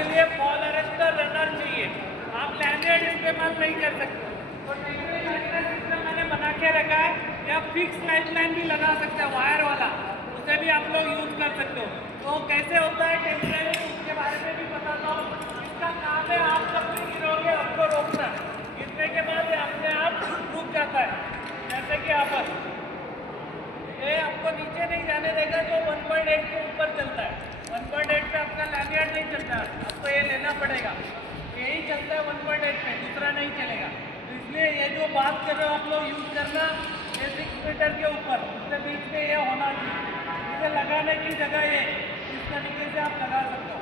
के लिए fall arrester runner चाहिए। आप लैनियर्ड इस्तेमाल नहीं कर सकते। तो टेम्परेरी लैनियर्ड सिस्टम मैंने बना के रखा है, या फिक्स लाइफलाइन भी लगा सकते हैं वायर वाला, उसे भी आप लोग यूज़ कर सकते हो। तो कैसे होता है टेम्परेरी, उसके बारे में भी बताता हूँ। इसका काम है आप जब भी गिरोगे आपको रोकना, गिरने के बाद ये अपने आप रुक जाता है। जैसे कि आप ये आपको नीचे नहीं जाने देगा, जो 1.8 के ऊपर चलता है। 1.8 पे आपका लैनियर्ड नहीं चलता, आपको ये लेना पड़ेगा। यही चलता है 1.8 पे, दूसरा नहीं चलेगा। तो इसलिए ये जो बात कर रहे हो आप लोग यूज़ करना, ये 6 मीटर के ऊपर, उसके बीच में ये होना चाहिए। इसे लगाने की जगह ये इस तरीके से आप लगा सकते हो।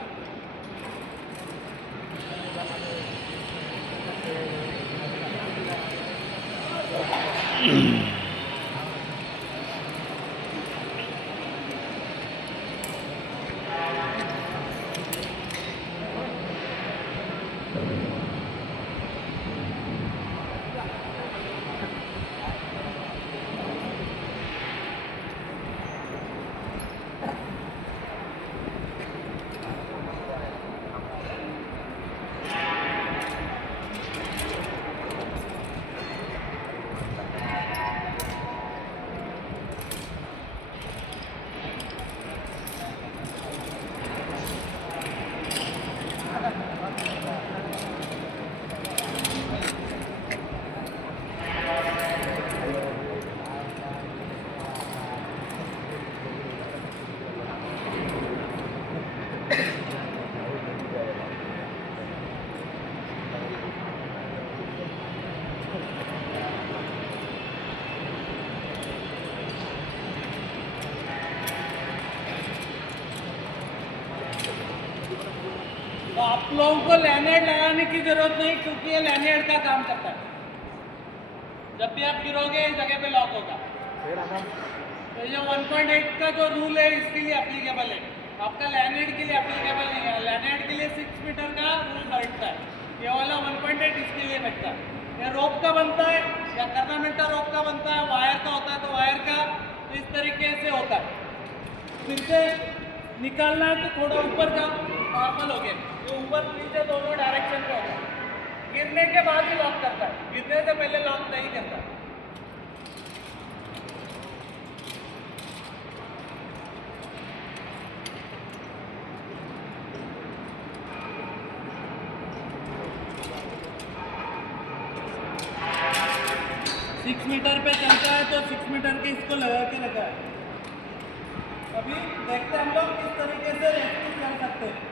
तो आप लोगों को लैनियर्ड लगाने की जरूरत नहीं, क्योंकि ये लैनियर्ड का काम करता है। जब भी आप गिरोगे इस जगह पे लॉक होगा। तो ये 1.8 का जो रूल है इसके लिए एप्लीकेबल है, आपका लैनियर्ड के लिए एप्लीकेबल नहीं है। लैनियर्ड के लिए 6 मीटर का रूल बैठता है, ये वाला 1.8 इसके लिए बैठता है। ये रोप का बनता है या कर्नामेंटा रोप का बनता है, वायर का होता है तो वायर का, तो इस तरीके से होता है। फिर से निकालना है तो थोड़ा ऊपर जाओ, नॉर्मल हो गया। ये ऊपर नीचे दोनों डायरेक्शन पे होता है। गिरने के बाद ही लॉक करता है, गिरने से पहले लॉक नहीं करता। सिक्स मीटर पे चलता है तो 6 मीटर के इसको लगा के रखा है। अभी देखते हैं हम लोग किस तरीके से रेस्क्यू कर सकते हैं।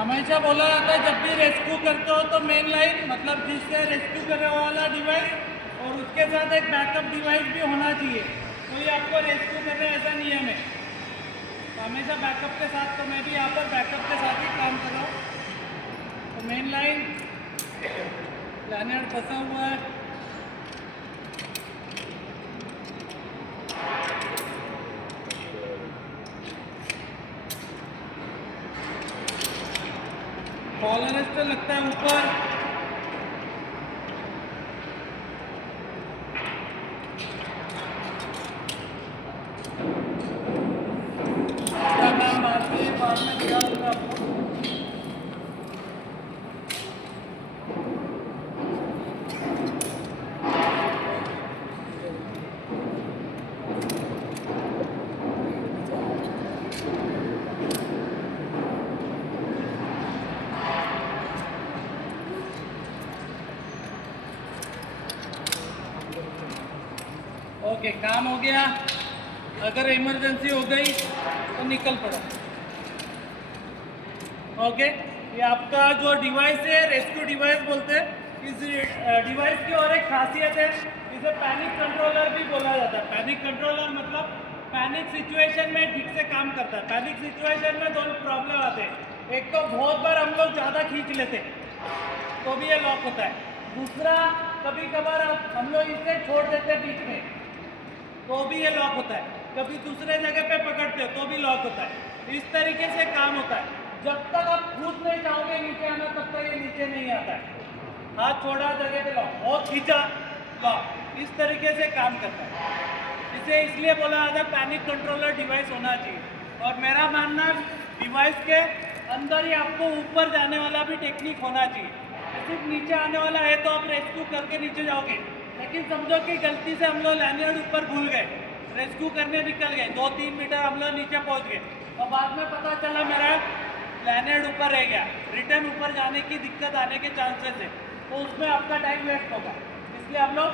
हमेशा बोला जाता है जब भी रेस्क्यू करते हो तो मेन लाइन मतलब जिससे रेस्क्यू करने वाला डिवाइस और उसके साथ एक बैकअप डिवाइस भी होना चाहिए। कोई आपको रेस्क्यू करने ऐसा नियम है, तो हमेशा बैकअप के साथ, तो मैं भी यहाँ पर बैकअप के साथ ही काम कर रहा हूँ। तो मेन लाइन लैनियर्ड फंसा हुआ है, बॉल अरेस्टर लगता है ऊपर। बाद में दिखा दूंगा आपको। ओके, काम हो गया। अगर इमरजेंसी हो गई तो निकल पड़ो। ओके, ये आपका जो डिवाइस है रेस्क्यू डिवाइस बोलते हैं। इस डिवाइस की और एक खासियत है, इसे पैनिक कंट्रोलर भी बोला जाता है। पैनिक कंट्रोलर मतलब पैनिक सिचुएशन में ठीक से काम करता है। पैनिक सिचुएशन में दो प्रॉब्लम आते हैं। एक तो बहुत बार हम लोग ज़्यादा खींच लेते हैं तो भी ये लॉक होता है। दूसरा, कभी कभार हम लोग इसे छोड़ देते हैं बीच में तो भी ये लॉक होता है। कभी दूसरे जगह पे पकड़ते हो तो भी लॉक होता है। इस तरीके से काम होता है। जब तक आप खुद नहीं चाहोगे नीचे आना तब तक ये नीचे नहीं आता है। हाथ छोड़ा जगह पे लॉक, बहुत खींचा लॉक, इस तरीके से काम करता है। इसे इसलिए बोला जाता है पैनिक कंट्रोलर डिवाइस होना चाहिए। और मेरा मानना डिवाइस के अंदर ही आपको ऊपर जाने वाला भी टेक्निक होना चाहिए। सिर्फ नीचे आने वाला है तो आप रेस्क्यू करके नीचे जाओगे, लेकिन समझो कि गलती से हम लोग लैंडर्ड ऊपर भूल गए, रेस्क्यू करने निकल गए, 2-3 मीटर हम लोग नीचे पहुंच गए और बाद में पता चला मेरा लैंडर्ड ऊपर रह गया, रिटर्न ऊपर जाने की दिक्कत आने के चांसेस है, तो उसमें आपका टाइम वेस्ट होगा। इसलिए हम लोग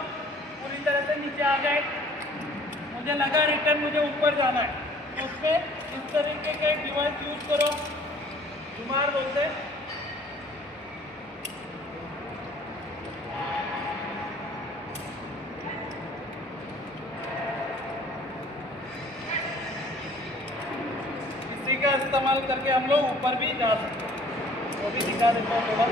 पूरी तरह से नीचे आ गए। मुझे लगा रिटर्न मुझे ऊपर जाना है, तो उसमें इस तरीके के डिवाइस यूज करो, जुमार बोलते हैं। इसी का इस्तेमाल करके हम लोग ऊपर भी जा सकते हैं, वो भी दिखा देता हूँ थोड़ा।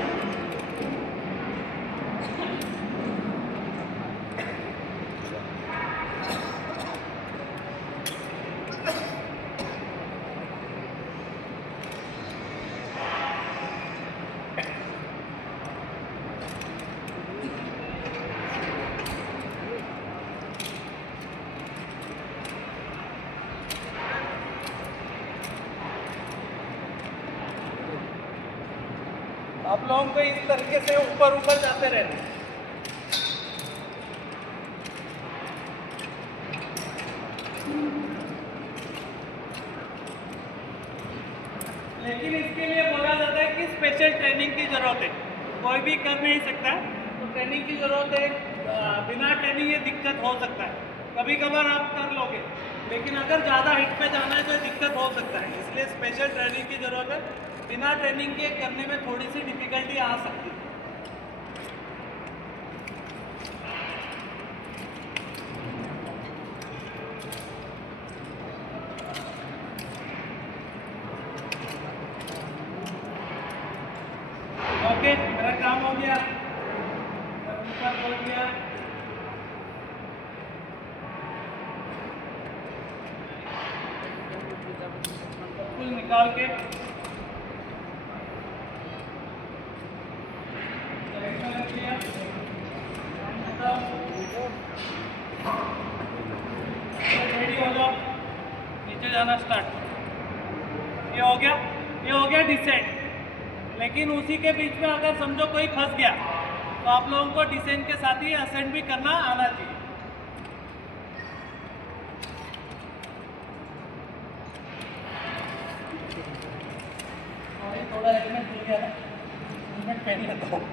आप लोगों को इस तरीके से ऊपर ऊपर जाते रहना। लेकिन इसके लिए बोला जाता है कि स्पेशल ट्रेनिंग की ज़रूरत है, कोई भी कर नहीं सकता, तो ट्रेनिंग की ज़रूरत है। बिना ट्रेनिंग ये दिक्कत हो सकता है। कभी कभार आप कर लोगे, लेकिन अगर ज़्यादा हिट पे जाना है तो दिक्कत हो सकता है। इसलिए स्पेशल ट्रेनिंग की ज़रूरत है। बिना ट्रेनिंग के करने में थोड़ी सी डिफिकल्टी आ सकती है। ओके, मेरा काम हो गया, ऊपर हो गया। कुल निकाल के रेडी हो जाओ, नीचे जाना स्टार्ट। ये हो गया डिसेंट। लेकिन उसी के बीच में अगर समझो कोई फंस गया तो आप लोगों को डिसेंट के साथ ही असेंड भी करना आना चाहिए। और ये थोड़ा हेलमेट भूल गया ना, हेलमेट पहन लेता हूँ।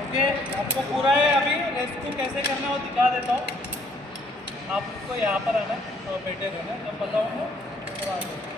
ओके, आपको पूरा है अभी रेस्क्यू कैसे करना है वो दिखा देता हूँ। आपको यहाँ पर आना है और बैठे रहना है, जब बताऊँगा तो आ जाओ।